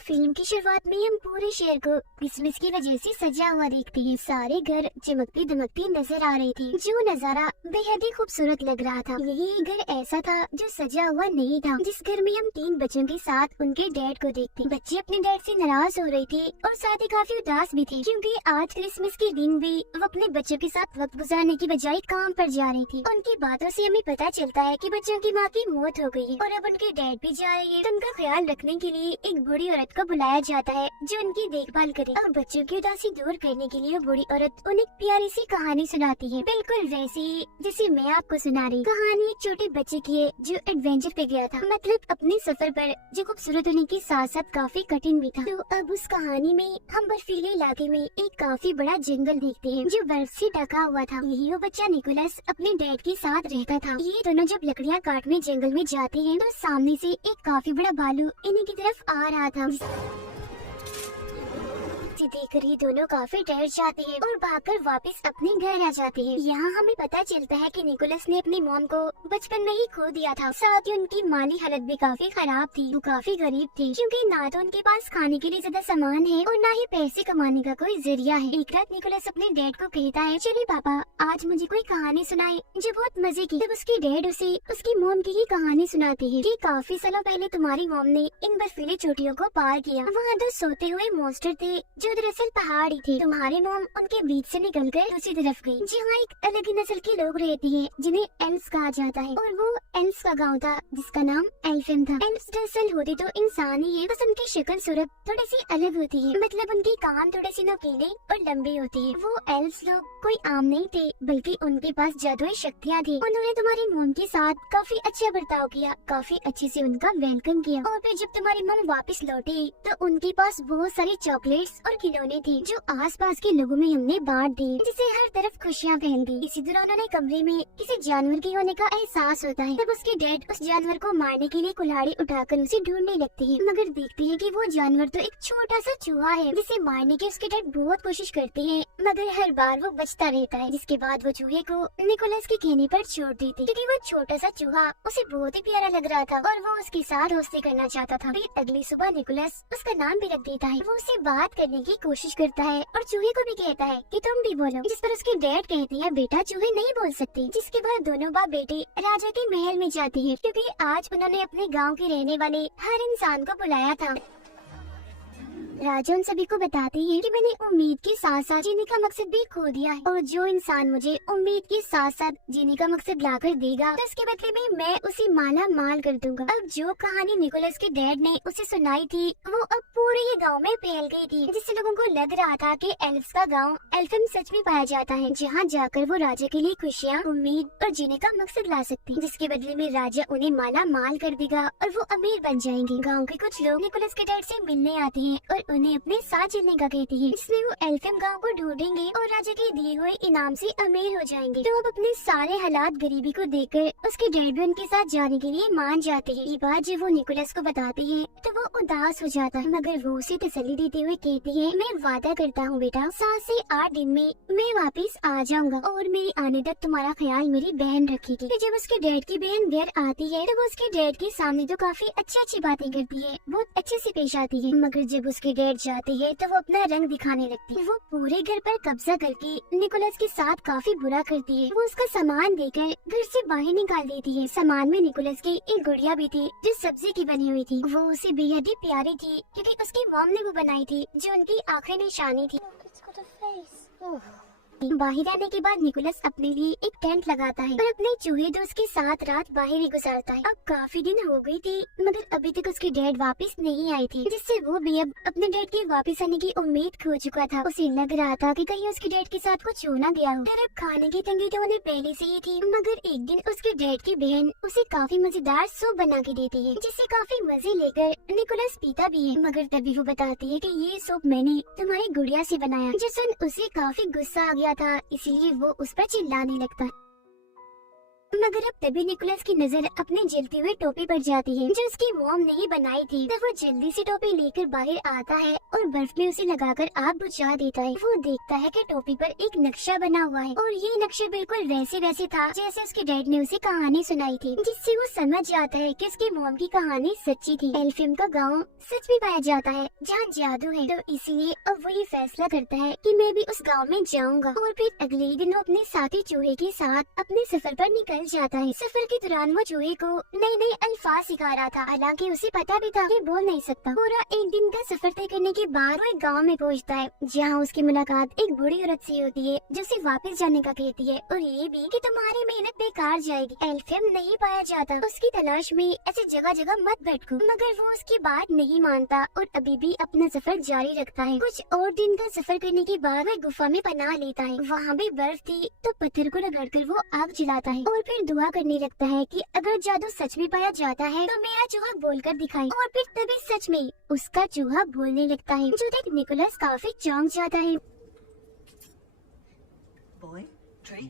Film की शुरुआत में हम पूरे शहर को क्रिसमस की वजह से सजा हुआ देखते हैं। सारे घर चमकती दमकती नजर आ रही थी, जो नजारा बेहद ही खूबसूरत लग रहा था। यही घर ऐसा था जो सजा हुआ नहीं था, जिस घर में हम 3 बच्चों के साथ उनके डैड को देखते। बच्चे अपने डैड से नाराज हो रही थी और साथ ही काफी उदास भी थी, क्योंकि आज क्रिसमस के दिन भी वो अपने बच्चों के साथ वक्त गुजारने की बजाय काम पर जा रही थी। उनकी बातों से हमें पता चलता है कि बच्चों की माँ की मौत हो गई है और अब उनके डैड भी जा रहे हैं। तो उनका ख्याल रखने के लिए एक बूढ़ी औरत को बुलाया जाता है जो उनकी देखभाल करे और बच्चों की उदासी दूर करने के लिए बूढ़ी औरत उन्हें प्यारी सी कहानी सुनाती है, बिल्कुल वैसी जैसे मैं आपको सुना रही। कहानी एक छोटे बच्चे की है जो एडवेंचर पे गया था, मतलब अपने सफर पर, जो खूबसूरत होने के साथ साथ काफी कठिन भी था। तो अब उस कहानी में हम बर्फीले इलाके में एक काफी बड़ा जंगल देखते हैं जो बर्फ से ढका हुआ था। यही वो बच्चा निकोलस अपने डैड के साथ रहता था। ये दोनों जब लकड़ियाँ काटने जंगल में जाते हैं तो सामने से एक काफी बड़ा भालू इन्हीं की तरफ आ रहा था। देखकर ये दोनों काफी डर जाते हैं और भागकर वापस अपने घर आ जाते हैं। यहाँ हमें पता चलता है कि निकोलस ने अपनी मॉम को बचपन में ही खो दिया था। साथ ही उनकी माली हालत भी काफी खराब थी, वो काफी गरीब थे, क्योंकि ना तो उनके पास खाने के लिए ज्यादा सामान है और ना ही पैसे कमाने का कोई जरिया है। एक रात निकोलस अपने डैड को कहता है, चलिए पापा आज मुझे कोई कहानी सुनाए जो बहुत मजे की। तब उसके डैड उसे उसकी मॉम की ही कहानी सुनाती है कि काफी सालों पहले तुम्हारी मॉम ने इन बर्फीली चोटियों को पार किया। वहाँ 2 सोते हुए मॉन्स्टर थे जो दरअसल पहाड़ी थे। तुम्हारी मॉम उनके बीच से निकलकर दूसरी तरफ गई, जहाँ एक अलग ही नस्ल के लोग रहते हैं जिन्हें एल्व्स कहा जाता है, और वो एल्व्स का गांव था जिसका नाम एल्फिन था। एल्व्स दरअसल होते तो इंसान ही है, बस उनकी शक्ल सूरत थोड़ी सी अलग होती है, मतलब उनके कान थोड़े से नुकीले और लंबे होते हैं। वो एल्व्स लोग कोई आम नहीं थे, बल्कि उनके पास जादुई शक्तियाँ थी। उन्होंने तुम्हारी मॉम के साथ काफी अच्छा बर्ताव किया, काफी अच्छे से उनका वेलकम किया, और फिर जब तुम्हारी मॉम वापस लौटी तो उनके पास बहुत सारी चॉकलेट्स और खिलौने थे जो आसपास के लोगों में हमने बांट दिए, जिससे हर तरफ खुशियाँ फैल गई। इसी दौरान उन्हें कमरे में किसी जानवर के होने का एहसास होता है। तब उसके डैड उस जानवर को मारने के लिए कुल्हाड़ी उठाकर उसे ढूंढने लगते हैं, मगर देखते हैं कि वो जानवर तो एक छोटा सा चूहा है, जिसे मारने की उसके डैड बहुत कोशिश करते हैं, मगर हर बार वो बचता रहता है। जिसके बाद वो चूहे को निकोलस के कहने पर छोड़ देते, क्योंकि वो छोटा सा चूहा उसे बहुत ही प्यारा लग रहा था और वो उसके साथ दोस्ती करना चाहता था। फिर अगली सुबह निकोलस उसका नाम भी रख देता है। वो उससे बात करने की कोशिश करता है और चूहे को भी कहता है कि तुम भी बोलो, जिस पर उसके डैड कहते हैं, बेटा चूहे नहीं बोल सकते। जिसके बाद दोनों बाप बेटे राजा के महल में जाते हैं, क्योंकि आज उन्होंने अपने गांव के रहने वाले हर इंसान को बुलाया था। राजा उन सभी को बताती है कि मैंने उम्मीद के साथ साथ जीने का मकसद भी खो दिया है, और जो इंसान मुझे उम्मीद के साथ साथ जीने का मकसद लाकर देगा तो उसके बदले में मैं उसे माला माल कर दूंगा। अब जो कहानी निकोलस के डैड ने उसे सुनाई थी वो अब पूरे ही गांव में फैल गई थी, जिससे लोगों को लग रहा था कि एल्व्स का गांव एल्फिन सच में पाया जाता है, जहाँ जाकर वो राजा के लिए खुशियाँ, उम्मीद और जीने का मकसद ला सकते हैं, जिसके बदले में राजा उन्हें माला माल कर देगा और वो अमीर बन जाएंगे। गाँव के कुछ लोग निकोलस के डैड से मिलने आते हैं और उन्हें अपने साथ चलने का कहती है, जिसमें वो एल्फिन गांव को ढूंढेंगे और राजा के दिए हुए इनाम से अमीर हो जाएंगे। तो अब अपने सारे हालात गरीबी को देखकर उसके डैड भी उनके साथ जाने के लिए मान जाते हैं। ये बात जब वो निकोलस को बताते हैं तो वो उदास हो जाता है, मगर वो उसे तसल्ली देते हुए कहती है, मैं वादा करता हूँ बेटा, 7 से 8 दिन में मैं वापिस आ जाऊंगा और मेरे आने तक तुम्हारा ख्याल मेरी बहन रखेगी। तो जब उसके डैड की बहन घर आती है तो वो उसके डैड के सामने तो काफी अच्छी बातें करती है, बहुत अच्छे से पेश आती है, मगर जब उसके डैड जाते है तो वो अपना रंग दिखाने लगती है। वो पूरे घर पर कब्जा करके निकोलस के साथ काफी बुरा करती है। वो उसका सामान देकर घर से बाहर निकाल देती है। सामान में निकोलस की एक गुड़िया भी थी जो सब्जी की बनी हुई थी। वो उसे बेहद ही प्यारी थी, क्योंकि उसकी मॉम ने वो बनाई थी, जो उनकी आखिरी निशानी थी। बाहर आने के बाद निकोलस अपने लिए एक टेंट लगाता है और अपने चूहे दोस्त के साथ रात बाहर ही गुजारता है। अब काफी दिन हो गई थी, मगर अभी तक उसके डैड वापस नहीं आए थे, जिससे वो भी अब अपने डैड के वापस आने की उम्मीद खो चुका था। उसे लग रहा था कि कहीं उसके डैड के साथ कुछ हो ना गया हो। फिर अब खाने की तंगी तो उन्हें पहले से ही थी, मगर एक दिन उसके डैड की बहन उसे काफी मजेदार सूप बना के देती है, जिससे काफी मजे लेकर निकोलस पीता भी है, मगर तभी वो बताती है कि ये सूप मैंने तुम्हारी गुड़िया से बनाया, जिससे उसे काफी गुस्सा आ गया था, इसीलिए वो उस पर चिल्लाने लगता है। मगर अब तभी निकोलस की नजर अपने जलती हुई टोपी पर जाती है जो उसकी मॉम ने ही बनाई थी। तब वो जल्दी से टोपी लेकर बाहर आता है और बर्फ में उसे लगाकर आग बुझा देता है। वो देखता है कि टोपी पर एक नक्शा बना हुआ है और ये नक्शा बिल्कुल वैसे था जैसे उसके डैड ने उसे कहानी सुनाई थी, जिससे वो समझ जाता है कि उसकी मॉम की कहानी सच्ची थी। एल्फियम का गाँव सच भी पाया जाता है जहाँ जादू है, तो इसीलिए अब वो ये फैसला करता है कि मैं भी उस गाँव में जाऊँगा। और फिर अगले दिन वो अपने साथी चूहे के साथ अपने सफर पर निकल जाता है। सफर के दौरान वो चूहे को नए नए अल्फाज सिखा रहा था, हालांकि उसे पता भी था कि बोल नहीं सकता। पूरा एक दिन का सफर तय करने के बाद वो एक गाँव में पहुँचता है जहाँ उसकी मुलाकात एक बूढ़ी औरत से होती है जो उसे वापस जाने का कहती है और ये भी कि तुम्हारी मेहनत बेकार जाएगी, एल्फियम नहीं पाया जाता, उसकी तलाश में ऐसे जगह जगह मत भटको। मगर वो उसकी बात नहीं मानता और अभी भी अपना सफर जारी रखता है। कुछ और दिन का सफर करने के बाद वह गुफा में पनाह लेता है। वहाँ भी बर्फ थी तो पत्थर को रगड़कर वो आग जलाता है और फिर दुआ करने लगता है कि अगर जादू सच में पाया जाता है तो मेरा चूहा बोलकर दिखाए। और फिर तभी सच में उसका चूहा बोलने लगता है, जो देख निकोलस काफी चौंक जाता है। Boy, tree,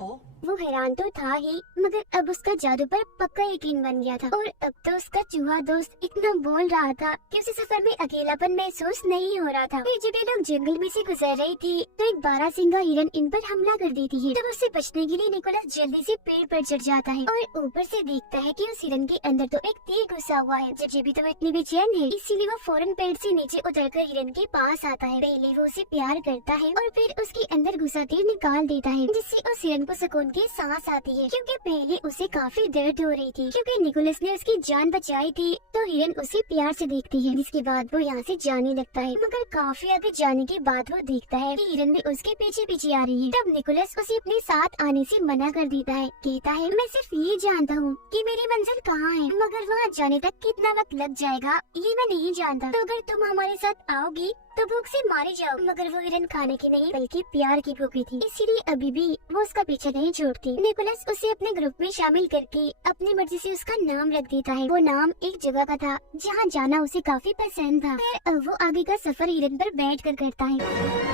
ball. वो हैरान तो था ही, मगर अब उसका जादू पर पक्का यकीन बन गया था और अब तो उसका चूहा दोस्त इतना बोल रहा था कि उसे सफर में अकेलापन महसूस नहीं हो रहा था। फिर जब ये लोग जंगल में से गुजर रही थी तो एक बारहसिंगा हिरन इन पर हमला कर देती है। तब उससे बचने के लिए निकोलस जल्दी से पेड़ पर चढ़ जाता है और ऊपर से देखता है कि उस हिरन के अंदर तो एक तीर घुसा हुआ है। जब भी तो वो इतनी बेचैन है, इसीलिए वो फौरन पेड़ से नीचे उतरकर हिरन के पास आता है। पहले वो उसे प्यार करता है और फिर उसके अंदर घुसा तीर निकाल देता है, जिससे उस हिरन को सुकून की सांस आती है, क्योंकि पहले उसे काफी दर्द हो रही थी। क्योंकि निकोलस ने उसकी जान बचाई थी तो हिरन उसे प्यार से देखती है, जिसके बाद वो यहाँ से जाने लगता है। मगर काफी आगे जाने के बाद वो देखता है कि हिरन भी उसके पीछे पीछे आ रही है। तब निकोलस उसे अपने साथ आने से मना कर देता है, कहता है मैं सिर्फ ये जानता हूँ कि मेरी मंजिल कहाँ है, मगर वहाँ जाने तक कितना वक्त लग जाएगा ये मैं नहीं जानता। तो अगर तुम हमारे साथ आओगी तो भूख से मारे जाओ। मगर वो हिरन खाने की नहीं बल्कि प्यार की भूखी थी, इसीलिए अभी भी वो उसका पीछा नहीं छोड़ती। निकोलस उसे अपने ग्रुप में शामिल करके अपनी मर्जी से उसका नाम रख देता है। वो नाम एक जगह का था जहाँ जाना उसे काफी पसंद था। फिर अब वो आगे का सफर हिरन पर बैठ कर करता है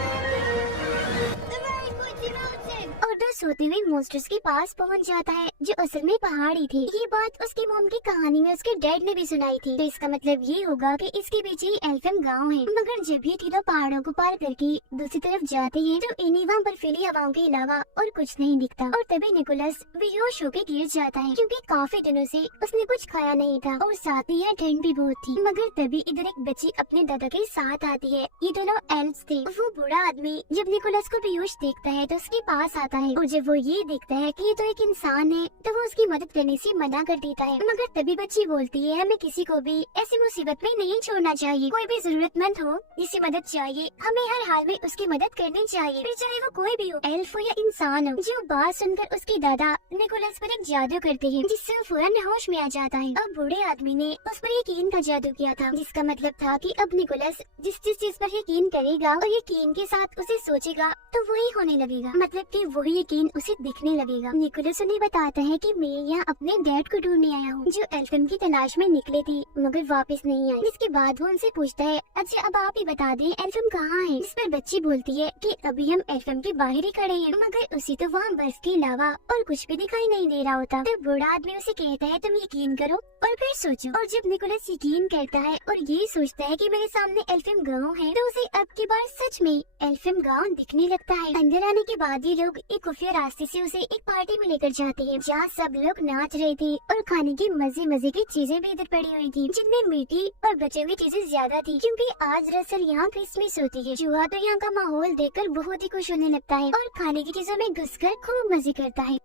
और दो सोते हुए मॉन्स्टर्स के पास पहुंच जाता है, जो असल में पहाड़ी थी। ये बात उसकी मॉम की कहानी में उसके डैड ने भी सुनाई थी, तो इसका मतलब ये होगा कि इसके पीछे ही एल्फियम गांव है। मगर जब ये तीनों पहाड़ों को पार करके दूसरी तरफ जाते हैं तो इन्हीं वहाँ बर्फीली हवाओं के अलावा और कुछ नहीं दिखता। और तभी निकोलस बेहोश होकर गिर जाता है, क्योंकि काफी दिनों से उसने कुछ खाया नहीं था और साथ ही यहाँ ठंड भी बहुत थी। मगर तभी इधर एक बच्ची अपने दादा के साथ आती है। ये दोनों एल्फ्स थे। वो बूढ़ा आदमी जब निकोलस को बेहोश देखता है तो उसके पास आता है और जब वो ये देखता है कि ये तो एक इंसान है तो वो उसकी मदद करने से मना कर देता है। मगर तभी बच्ची बोलती है, हमें किसी को भी ऐसी मुसीबत में नहीं छोड़ना चाहिए। कोई भी जरूरतमंद हो जिसे मदद चाहिए, हमें हर हाल में उसकी मदद करनी चाहिए, फिर चाहे वो कोई भी हो, एल्फ हो या इंसान हो। जो बात सुनकर उसके दादा निकोलस पर एक जादू करते हैं, जिससे वो फौरन होश में आ जाता है। अब बूढ़े आदमी ने उस पर यकीन का जादू किया था, जिसका मतलब था कि अब निकोलस जिस चीज पर यकीन करेगा और यकीन के साथ उसे सोचेगा तो वही होने लगेगा, मतलब कि वही यकीन उसे दिखने लगेगा। निकोलस उन्हें बताता है कि मैं यहाँ अपने डैड को ढूंढने आया हूँ, जो एल्फियम की तलाश में निकले थे मगर वापस नहीं आए। इसके बाद वो उनसे पूछता है, अच्छा अब आप ही बता दें एल्फियम कहाँ है। इस पर बच्ची बोलती है कि अभी हम एल्फियम के बाहर ही खड़े हैं, मगर उसी तो वहाँ बर्फ के अलावा और कुछ भी दिखाई नहीं दे रहा होता। तो बूढ़ा आदमी उसे कहता है, तुम यकीन करो और फिर सोचो। और जब निकोलस यकीन करता है और ये सोचता है कि मेरे सामने एल्फियम गाँव है, तो उसे अब की बार सच में एल्फियम गाँव दिखने लगता है। अंदर आने के बाद ये लोग एक खुफिया रास्ते से उसे एक पार्टी में लेकर जाते हैं, जहाँ सब लोग नाच रहे थे और खाने की मजे मजे की चीजें भी इधर पड़ी हुई थी, जिनमें मीठी और बचे हुई चीजें ज्यादा थी, क्योंकि आज दरअसल यहाँ क्रिसमस होती है। चूहा तो यहाँ का माहौल देखकर बहुत ही खुश होने लगता है और खाने की चीजों में घुसकर खूब मजे करता है।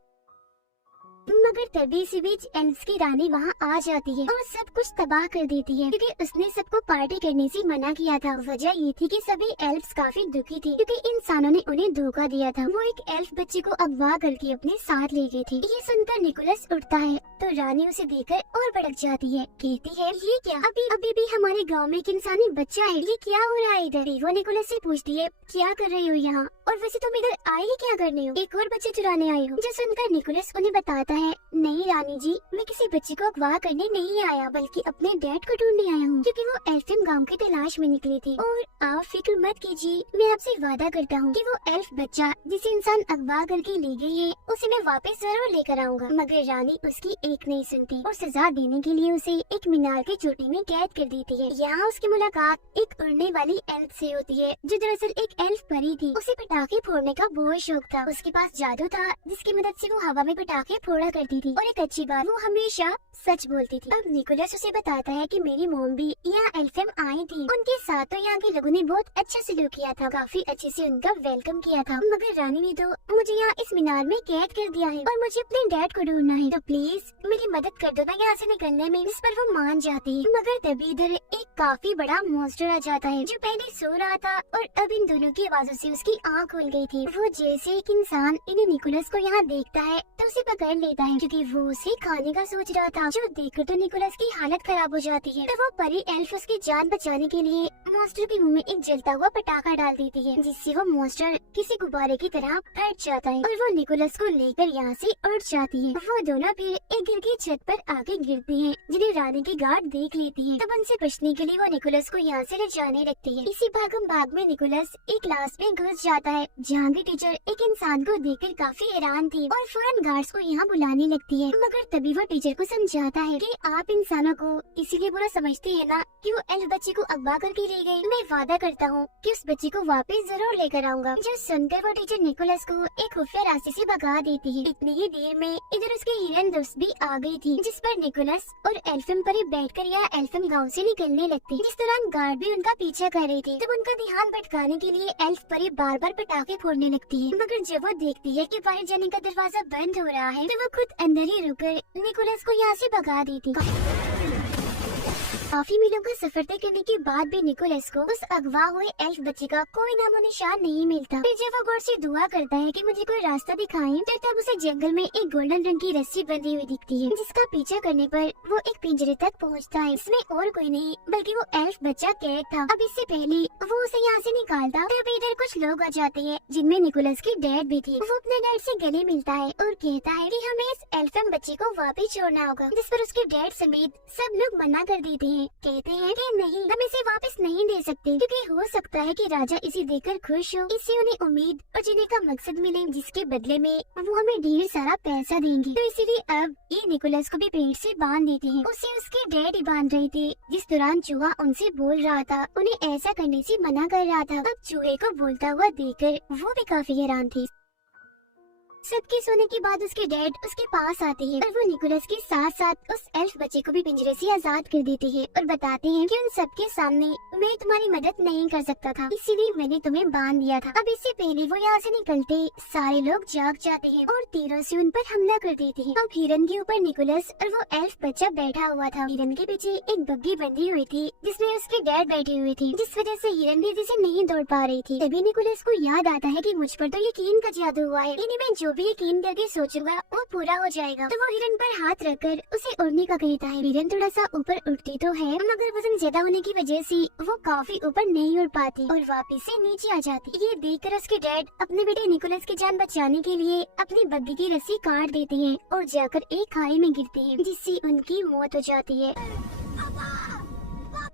मगर तभी इसी बीच एल्फ्स की रानी वहाँ आ जाती है और सब कुछ तबाह कर देती है, क्योंकि उसने सबको पार्टी करने से मना किया था। वजह ये थी कि सभी एल्फ्स काफी दुखी थी, क्योंकि इंसानों ने उन्हें धोखा दिया था। वो एक एल्फ बच्ची को अगवा करके अपने साथ ले गए थे। ये सुनकर निकोलस उठता है तो रानी उसे देखकर और भड़क जाती है, कहती है, ये क्या, अभी भी हमारे गाँव में एक इंसानी बच्चा है, ये क्या हो रहा है इधर। वो निकोलस से पूछती है, क्या कर रही हो यहाँ, और वैसे तुम इधर आए ही क्या करने हो, एक और बच्चे चुराने आए हो। जो सुनकर निकोलस उन्हें बताता है, नहीं रानी जी, मैं किसी बच्चे को अगवा करने नहीं आया बल्कि अपने डैड को ढूंढने आया हूँ, क्योंकि वो एल्फिन गांव की तलाश में निकली थी। और आप फिक्र मत कीजिए, मैं आपसे वादा करता हूँ कि वो एल्फ बच्चा जिसे इंसान अगवा करके ले गई है उसे मैं वापस जरूर लेकर आऊंगा। मगर रानी उसकी एक नहीं सुनती और सजा देने के लिए उसे एक मीनार की चोटी में कैद कर देती है। यहाँ उसकी मुलाकात एक उड़ने वाली एल्फ से होती है जो दरअसल एक एल्फ परी थी। उसे पटाखे फोड़ने का बहुत शौक था। उसके पास जादू था जिसकी मदद से वो हवा में पटाखे फोड़ा करती थी और एक अच्छी बात, वो हमेशा सच बोलती थी। अब निकोलस उसे बताता है कि मेरी मॉम भी यहाँ एल्फेम आई थी, उनके साथ तो यहाँ के लोगों ने बहुत अच्छा सलूक किया था, काफी अच्छे से उनका वेलकम किया था। मगर रानी ने तो मुझे यहाँ इस मीनार में कैद कर दिया है और मुझे अपने डैड को ढूंढना है, तो प्लीज मेरी मदद कर दो ना यहाँ से निकलने में। जिस पर वो मान जाती है। मगर तभी इधर एक काफी बड़ा मॉन्स्टर आ जाता है जो पहले सो रहा था और अब इन दोनों की आवाजों से उसकी आँख खुल गई थी। वो जैसे एक इंसान इन्हें निकोलस को यहाँ देखता है तो उसे पकड़ लेता है, क्योंकि वो उसे खाने का सोच रहा था, जो देखकर तो निकोलस की हालत खराब हो जाती है। तो वो परी एल्फ उसकी जान बचाने के लिए मॉन्स्टर के मुंह में एक जलता हुआ पटाखा डाल देती है, जिससे वो मॉन्स्टर किसी गुब्बारे की तरह फट जाता है और वो निकोलस को लेकर यहाँ से उड़ जाती है। वो दोनों फिर एक घर की छत पर आके गिरती हैं, जिन्हें रानी की गार्ड देख लेती है। तब उनसे बचने के लिए वो निकोलस को यहाँ से ले जाने लगती है। इसी भागम भाग में निकोलस एक क्लास में घुस जाता है, जहाँ की टीचर एक इंसान को देखकर काफी हैरान थी और फौरन गार्ड्स को यहाँ बुलाने लगती है। मगर तभी वो टीचर को समझाता है कि आप इंसानों को इसीलिए बुरा समझते हैं ना कि वो एल्फ बच्चे को अगवा करके ले गई। मैं वादा करता हूँ कि उस बच्चे को वापस जरूर लेकर आऊंगा। जो सुनकर वो टीचर निकोलस को एक खुफिया रास्ते से भगा देती है। इतनी ही देर में इधर उसके हिरन दोस्त भी आ गई थी, जिस पर निकोलस और एल्फिम परी बैठकर यहाँ एल्फिम गाँव से निकलने लगती। जिस दौरान गार्ड भी उनका पीछा कर रही थी। तब उनका ध्यान भटकाने के लिए एल्फ परी बार बार पटाखे फोड़ने लगती है। मगर जब वो देखती है कि बाहर जाने का दरवाजा बंद हो रहा है तो वो खुद अंदर ही रुककर निकोलस को यहाँ से भगा देती। काफी मीलों का सफर तय करने के बाद भी निकोलस को उस अगवा हुए एल्फ बच्चे का कोई नामो निशान नहीं मिलता। फिर जब वो गौर से दुआ करता है कि मुझे कोई रास्ता दिखाएं, तो तब उसे जंगल में एक गोल्डन रंग की रस्सी बंधी हुई दिखती है, जिसका पीछा करने पर वो एक पिंजरे तक पहुंचता है। इसमें और कोई नहीं बल्कि वो एल्फ बच्चा कैद था। अब इससे पहले वो उसे यहाँ से निकालता तब इधर कुछ लोग आ जाते हैं, जिनमें निकोलस की डैड भी थी। वो अपने डैड से गले मिलता है और कहता है कि हमें इस एल्फम बच्चे को वापस छोड़ना होगा, जिस पर उसके डैड समेत सब लोग मना कर देते हैं। कहते हैं कि नहीं, हम इसे वापस नहीं दे सकते, क्योंकि हो सकता है कि राजा इसे देखकर खुश हो, इससे उन्हें उम्मीद और जीने का मकसद मिले, जिसके बदले में वो हमें ढेर सारा पैसा देंगे। तो इसीलिए अब ये निकोलस को भी पेड़ से बांध देते हैं। उसे उसके डैड ही बांध रहे थे, जिस दौरान चूहा उनसे बोल रहा था, उन्हें ऐसा करने से मना कर रहा था। अब चूहे को बोलता हुआ देखकर वो भी काफी हैरान थे। सबके सोने के बाद उसके डैड उसके पास आते हैं और वो निकोलस के साथ साथ उस एल्फ बच्चे को भी पिंजरे से आजाद कर देते हैं और बताते हैं कि उन सबके सामने मैं तुम्हारी मदद नहीं कर सकता था, इसीलिए मैंने तुम्हें बांध दिया था। अब इससे पहले वो यहाँ से निकलते सारे लोग जाग जाते हैं और तीरों से उन पर हमला कर देते हैं। अब हिरन के ऊपर निकोलस और वो एल्फ बच्चा बैठा हुआ था। हिरन के पीछे एक बग्घी बंधी हुई थी जिसमें उसके डैड बैठे हुए थे, जिस वजह से हिरन तेजी से नहीं दौड़ पा रही थी। तभी निकोलस को याद आता है कि मुझ पर तो यकीन का जादू हुआ है, इन्हें मैं जो भी यकीन करके सोचूंगा वो पूरा हो जाएगा। तो वो हिरन पर हाथ रखकर उसे उड़ने का कहता है। हिरन थोड़ा सा ऊपर उड़ती तो है, मगर वजन ज्यादा होने की वजह से वो काफी ऊपर नहीं उड़ पाती और वापस से नीचे आ जाती। ये देखकर उसके डैड अपने बेटे निकोलस की जान बचाने के लिए अपनी बग्घी की रस्सी काट देते हैं और जाकर एक खाई में गिरते हैं, जिससे उनकी मौत हो जाती है।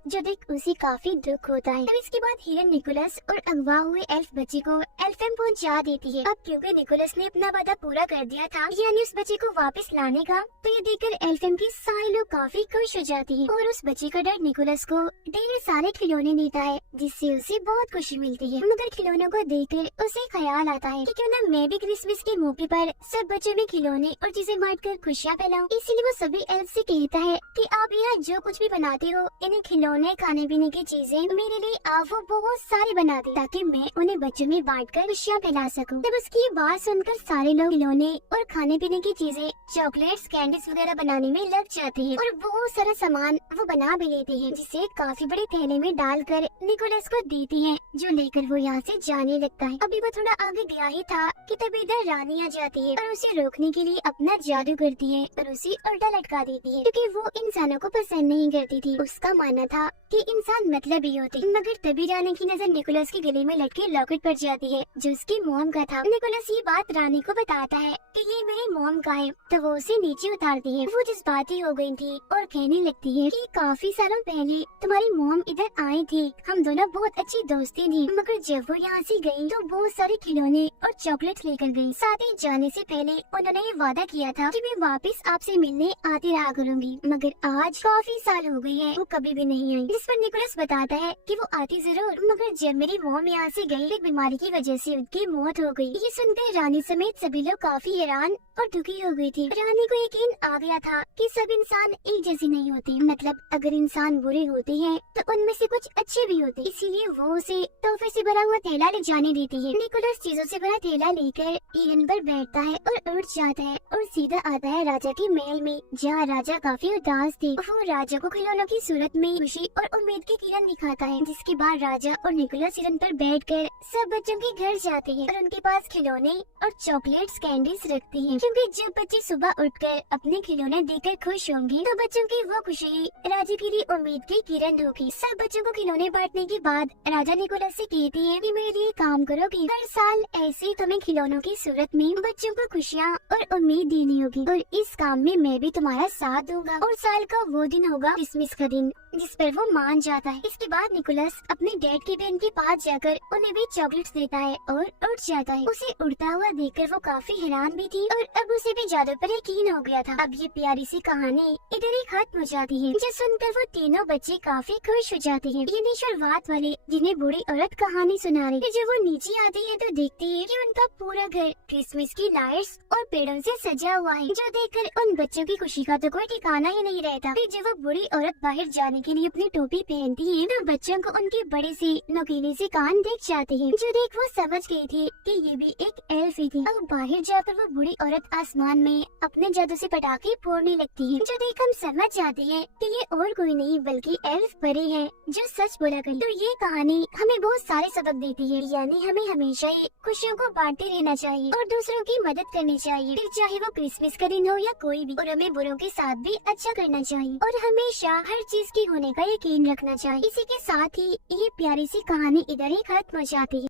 जो देख उसे काफी दुख होता है। फिर इसके बाद हिरन निकोलस और अगवा हुए एल्फ बच्चे को एल्फेम पहुंचा देती है। अब क्योंकि निकोलस ने अपना वादा पूरा कर दिया था, यानी उस बच्चे को वापस लाने का, तो ये देखकर एल्फेम की सारे लोग काफी खुश हो जाती है और उस बच्चे का डैड निकोलस को ढेर सारे खिलौने देता है, जिससे उसे बहुत खुशी मिलती है। मगर खिलौनों को देखकर उसे ख्याल आता है कि क्यों न मैं भी क्रिसमस के मौके पर सब बच्चों में खिलौने और चीजें बांटकर खुशियाँ फैलाऊं। इसीलिए वो सभी एल्फ से कहता है कि आप यहाँ जो कुछ भी बनाते हो, इन्हें खिलौने खाने पीने की चीजें मेरे लिए आप वो बहुत सारी बना दे, ताकि मैं उन्हें बच्चों में बांटकर खुशियाँ फैला सकूं। तब उसकी ये बात सुनकर सारे लोग खिलौने और खाने पीने की चीजें, चॉकलेट्स, कैंडीज वगैरह बनाने में लग जाते हैं और बहुत सारा सामान वो बना भी लेते हैं, जिसे काफी बड़े थैले में डालकर निकोलस को देती हैं, जो लेकर वो यहाँ से जाने लगता है। अभी वो थोड़ा आगे गया ही था कि तभी इधर रानी आ जाती है और उसे रोकने के लिए अपना जादू करती है और उसे उल्टा लटका देती है, क्योंकि वो इंसानों को पसंद नहीं करती थी। उसका मानना था था कि इंसान मतलबी होते, मगर तभी रानी की नजर निकोलस के गले में लटके लॉकेट पर जाती है जो उसकी मॉम का था। निकोलस ये बात रानी को बताता है कि ये मेरी मॉम का है, तो वो उसे नीचे उतारती है। वो जज्बाती हो गई थी और कहने लगती है कि काफी सालों पहले तुम्हारी मॉम इधर आई थी, हम दोनों बहुत अच्छी दोस्ती थी, मगर जब वो यहाँ से गई तो बहुत सारे खिलौने और चॉकलेट लेकर गई। साथ ही जाने से पहले उन्होंने ये वादा किया था कि मैं वापस आपसे मिलने आती रहा करूंगी, मगर आज काफी साल हो गए हैं वो कभी भी नहीं आई। जिस पर निकोलस बताता है कि वो आती जरूर, मगर जब मेरी मॉम यहाँ से गई एक बीमारी की वजह से उनकी मौत हो गई। ये सुनकर रानी समेत सभी लोग काफी हैरान और दुखी हो गई थी। रानी को यकीन आ गया था कि सब इंसान एक जैसे नहीं होते, मतलब अगर इंसान बुरे होते हैं तो उनमें से कुछ अच्छे भी होते, इसीलिए वो उसे तोहफे से भरा हुआ थैला ले जाने देती है। निकोलस चीजों से भरा थैला लेकर हिरन पर बैठता है और उड़ जाता है और सीधा आता है राजा के महल में, जहाँ राजा काफी उदास थे। वो राजा को खिलौनों की सूरत में खुशी और उम्मीद की किरण दिखाता है, जिसके बाद राजा और निकोलस हिरन पर बैठकर सब बच्चों के घर जाते हैं और उनके पास खिलौने और चॉकलेट्स कैंडीज रखते हैं, क्योंकि जब बच्चे सुबह उठकर अपने खिलौने देखकर खुश होंगे तो बच्चों की वो खुशी राजा के लिए उम्मीद की किरण होगी। सब बच्चों को खिलौने बांटने के बाद राजा निकोलस से कहते हैं कि मेरे लिए काम करो कि हर साल ऐसे तुम्हें खिलौनों की सूरत में बच्चों को खुशियाँ और उम्मीद देनी होगी, और इस काम में मैं भी तुम्हारा साथ दूंगा। और साल का वो दिन होगा क्रिसमस का दिन, जिस पर वो मान जाता है। इसके बाद निकोलस अपने डैड की बहन के पास जाकर उन्हें भी चॉकलेट्स देता है और उड़ जाता है। उसे उड़ता हुआ देखकर वो काफी हैरान भी थी और अब उसे भी जादू पर यकीन हो गया था। अब ये प्यारी सी कहानी इधर ही खत्म हो जाती है, जो सुनकर वो तीनों बच्चे काफी खुश हो जाते हैं। ये शुरुआत वाले जिन्हें बूढ़ी औरत कहानी सुना रही है। जब वो नीचे आती है तो देखती है कि उनका पूरा घर क्रिसमस की लाइट्स और पेड़ों से सजा हुआ है, जो देखकर उन बच्चों की खुशी का तो कोई ठिकाना ही नहीं रहता। फिर जब वो बूढ़ी औरत बाहर जाने के लिए अपनी टोपी पहनती है तो बच्चों को उनके बड़े से नुकीले से कान दिख जाते हैं, जो देख वो समझ गई थी कि ये भी एक एल्फ ही थी। अब बाहर जाकर वो बूढ़ी औरत आसमान में अपने जादू से पटाखे फोड़ने लगती है, जो देख हम समझ जाते हैं कि ये और कोई नहीं बल्कि एल्फ परी है जो सच बोला करती। तो ये कहानी हमें बहुत सारे सबक देती है, यानी हमें हमेशा ही खुशियों को बांटते रहना चाहिए और दूसरों की मदद करनी चाहिए, फिर चाहे वो क्रिसमस का दिन हो या कोई भी। और हमें बुरों के साथ भी अच्छा करना चाहिए और हमेशा हर चीज की होने का यकीन रखना चाहिए। इसी के साथ ही ये प्यारी सी कहानी इधर ही खत्म हो जाती है।